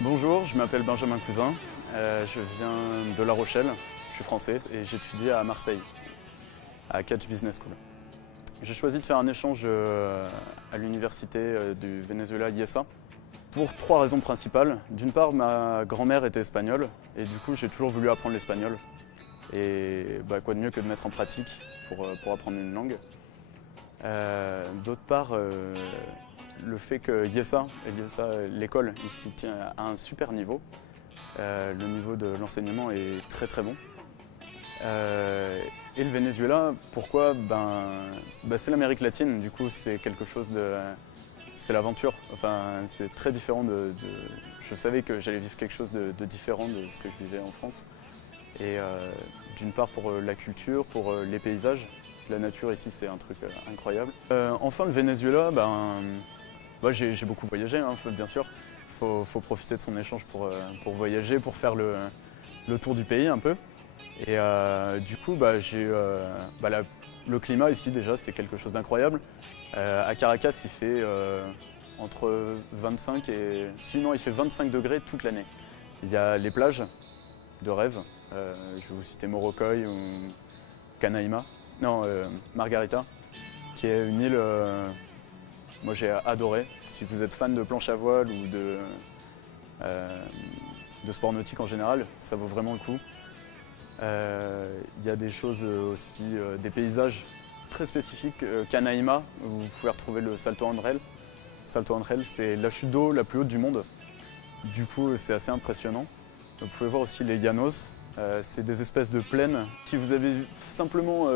Bonjour, je m'appelle Benjamin Cousin, je viens de La Rochelle, je suis français et j'étudie à Marseille, à Catch Business School. J'ai choisi de faire un échange à l'université du Venezuela IESA pour trois raisons principales. D'une part, ma grand-mère était espagnole et du coup j'ai toujours voulu apprendre l'espagnol. Et quoi de mieux que de mettre en pratique pour apprendre une langue. D'autre part, le fait que IESA, l'école ici tient à un super niveau. Le niveau de l'enseignement est très très bon. Et le Venezuela, pourquoi c'est l'Amérique latine, du coup c'est quelque chose de... c'est l'aventure. Enfin, c'est très différent Je savais que j'allais vivre quelque chose de différent de ce que je vivais en France. Et d'une part pour la culture, pour les paysages. La nature ici c'est un truc incroyable. Enfin le Venezuela, j'ai beaucoup voyagé, hein, bien sûr. Faut profiter de son échange pour voyager, pour faire le tour du pays un peu. Et du coup, le climat ici déjà c'est quelque chose d'incroyable. À Caracas il fait entre 25 et... Sinon il fait 25 degrés toute l'année. Il y a les plages de rêve. Je vais vous citer Morocoy ou Canaima. Non, Margarita, qui est une île... moi j'ai adoré. Si vous êtes fan de planche à voile ou de sport nautique en général, ça vaut vraiment le coup. Il y a des choses aussi, des paysages très spécifiques. Canaima, où vous pouvez retrouver le Salto Andrel. Salto Andrel, c'est la chute d'eau la plus haute du monde. Du coup, c'est assez impressionnant. Vous pouvez voir aussi les llanos. C'est des espèces de plaines. Si vous avez simplement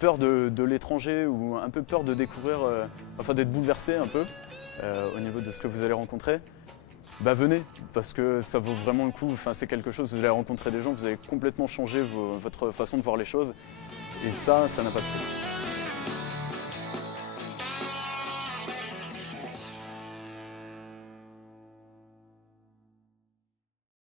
peur de l'étranger ou un peu peur de découvrir, d'être bouleversé un peu au niveau de ce que vous allez rencontrer, venez, parce que ça vaut vraiment le coup. Enfin, c'est quelque chose, vous allez rencontrer des gens, vous allez complètement changer votre façon de voir les choses. Et ça n'a pas de prix.